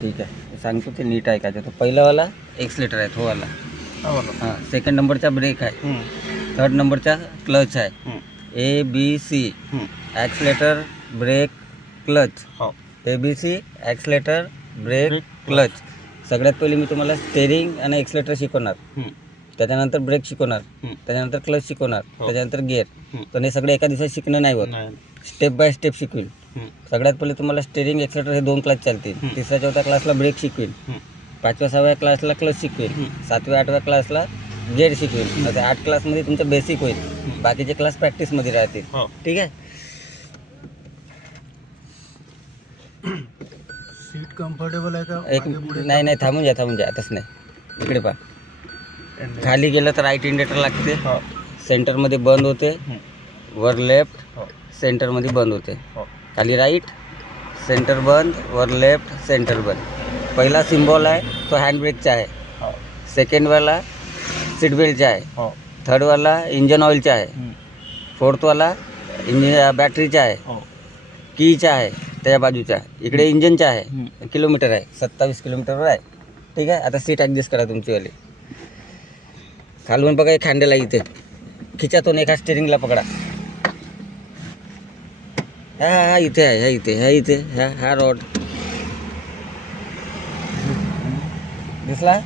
ठीक आहे, सांगतो ते नीट ऐकायचं. तो पहिलावाला एक्सलेटर आहे, तो वाला. हां, सेकंड नंबरचा ब्रेक आहे, थर्ड नंबरचा क्लच आहे. ABC accelerator, brake, clutch. ABC accelerator, brake, clutch. सगळ्यात पहिले मी तुम्हाला स्टेरिंग आणि एक्सलेटर शिकवणार, त्याच्यानंतर ब्रेक शिकवणार, त्याच्यानंतर क्लच शिकवणार, त्याच्यानंतर गिअर. पण हे सगळे एका दिवसात शिकणं नाही होत, स्टेप बाय स्टेप शिकवील. सगळ्यात पहिले तुम्हाला स्टेरिंग एक्सलेटर हे 2 क्लास चालतील. तिसऱ्या चौथ्या क्लासला ब्रेक शिकवेल, 5व्या 6व्या क्लासला क्लच शिकवेल, 7व्या 8व्या क्लासला गिअर शिकवेल. आता 8 क्लासमध्ये तुमचं बेसिक होईल, बाकीचे क्लास प्रॅक्टिसमध्ये राहतील. ठीक आहे. सीट कम्फर्टेबल आहे का? एक नाही थांबून जा आताच नाही. इकडे पहा, खाली गेलं तर राईट इंडिकेटर लागते, सेंटरमध्ये बंद होते, वर लेफ्ट, सेंटरमध्ये बंद होते. खाली राईट, सेंटर बंद, वर लेफ्ट, सेंटर बंद. पहिला सिम्बॉल आहे तो हँडब्रेकचा आहे, सेकंडवाला सीट बेल्टचा आहे, थर्डवाला इंजन ऑइलचा आहे, फोर्थवाला इंजिन बॅटरीचा आहे, कीचा आहे त्या बाजूचा. इकडे इंजनचा आहे. किलोमीटर आहे 27 किलोमीटरवर आहे. ठीक आहे. आता सीट ॲडजस्ट करा तुमचीवाली. खालून बघा, एक हँडल आहे इथे, खिचातून एका स्टेरिंगला पकडा. हा इथे आहे, इथे हा रॉड दिसला.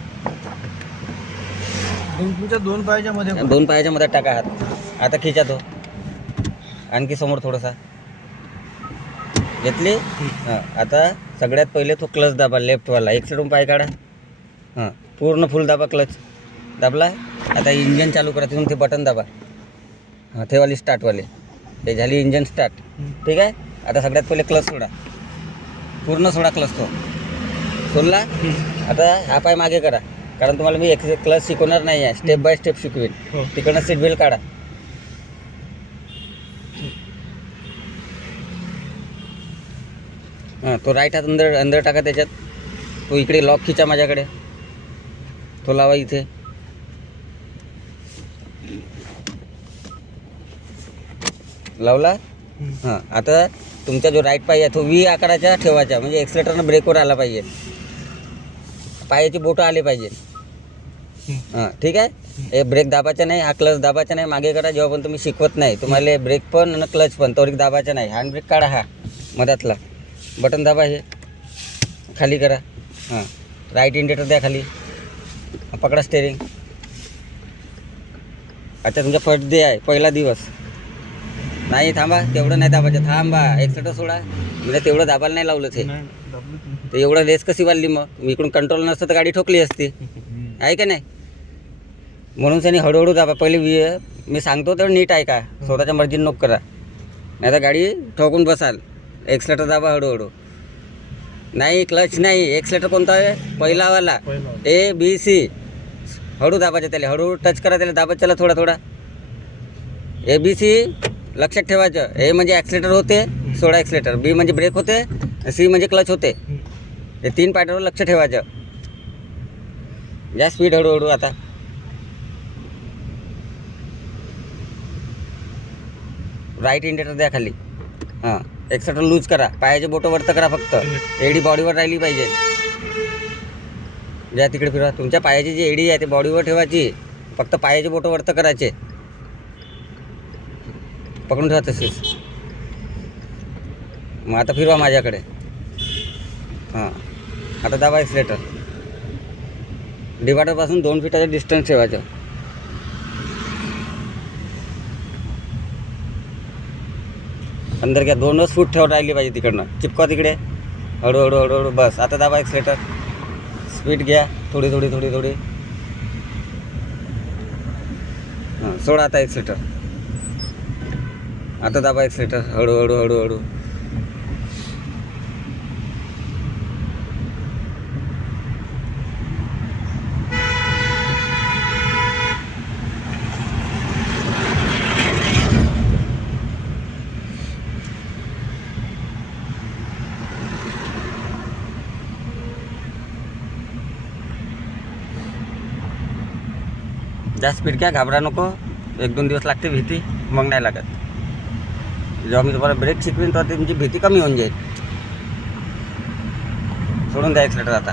तुमच्या 2 पायाच्या मध्ये 2 पायाच्या मध्ये टाका हात. आता खिचा तो आणखी समोर थोडासा घेतली. हां, आता सगळ्यात पहिले तो क्लच दाबा, लेफ्टवाला. एक्सलेटरून पाय काढा. हां, पूर्ण फुल दाबा, क्लच दाबला. आता इंजन चालू करा, तिथून ते बटन दाबा. हां, ते वाली स्टार्टवाले, ते झाली इंजन स्टार्ट. ठीक आहे. आता सगळ्यात पहिले क्लच सोडा, पूर्ण सोडा क्लच. तो सोडला. आता हा पाय मागे करा, कारण तुम्हाला मी क्लच शिकवणार नाही आहे, स्टेप बाय स्टेप शिकवेन. तिकडनं सीट बेल्ट काढा. हां, तो राईट हात अंदर टाका त्याच्यात. तो इकडे लॉक खिचा माझ्याकडे, तो लावा इथे. लावला. हां, आता तुमचा जो राईट पाय आहे तो V आकाराचा ठेवायचा, म्हणजे एक्सलेटरनं ब्रेकवर आला पाहिजे, पायाची बोटं आले पाहिजे. हां, ठीक आहे. हे ब्रेक दाबायचा नाही, हा क्लच दाबायचा नाही. मागे करा, जेव्हा पण तुम्ही शिकवत नाही तुम्हाला ब्रेक पण आणि क्लच पण तोरी दाबायचा नाही. हँड ब्रेक काढा, हा मधातला बटन दाबा, हे खाली करा. हां, राईट इंडिकेटर द्या खाली, पकडा स्टेरिंग. अच्छा, तुमचा फर्स्ट डे आहे, पहिला दिवस. नाही थांबा, तेवढं नाही दाबायचं, थांबा. एक्सलेटर सोडा. म्हणजे तेवढं दाबायला नाही लावलं ते एवढं रेस कशी वाढली मग? मी इकडून कंट्रोल नसतं तर गाडी ठोकली असती, आहे का नाही? म्हणून त्यांनी हळूहळू दाबा. पहिले मी सांगतो तेवढं नीट ऐका, स्वतःच्या मर्जीने नको करा, नाही तर गाडी ठोकून बसाल. एक्सलेटर दाबा हळूहळू. नाही, क्लच नाही. एक्सलेटर कोणता आहे? पहिलावाला, ABC. हळू दाबायचं, त्याला हळूहळू टच करा, त्याला दाबत चला थोडा थोडा. ABC लक्षात ठेवायचं. A म्हणजे ॲक्सिलेटर होते, सोडा ॲक्सिलेटर. B म्हणजे ब्रेक होते, C म्हणजे क्लच होते. हे 3 पॅटर्नवर लक्ष ठेवायचं. या स्पीड हळूहळू. आता राईट इंडिकेटर द्या खाली. हां, एक्सलेटर लूज करा, पायाचे बोटं वरतं करा फक्त. एडी बॉडीवर राहिली पाहिजे. ज्या तिकडे फिरा, तुमच्या पायाची जी एडी आहे ती बॉडीवर ठेवायची, फक्त पायाचे बोटं वरतं करायचे. पकडून ठेवा तशीच. मग आता फिरवा माझ्याकडे. हां, आता दाबा एक्सलेटर. डिवायडरपासून 2 फीटाचं डिस्टन्स ठेवायचं. अंदर घ्या, 2च फूट ठेवून राहिली पाहिजे तिकडनं. चिपका तिकडे, हळूहळू हळूहळू. बस. आता दाबा एक्सलेटर. स्पीड घ्या, थोडी. हां, सोडा आता एक्सलेटर. आता दाबा एक्सलेटर, हळूहळू. जास्त स्पीड घ्या, घाबरा नको. 1-2 दिवस लागते भीती, मग नाही लागत. जेव्हा मी तुम्हाला ब्रेक शिकवीन तेव्हा तुमची भीती कमी होऊन जाईल. सोडून द्या एक्सलेटर आता.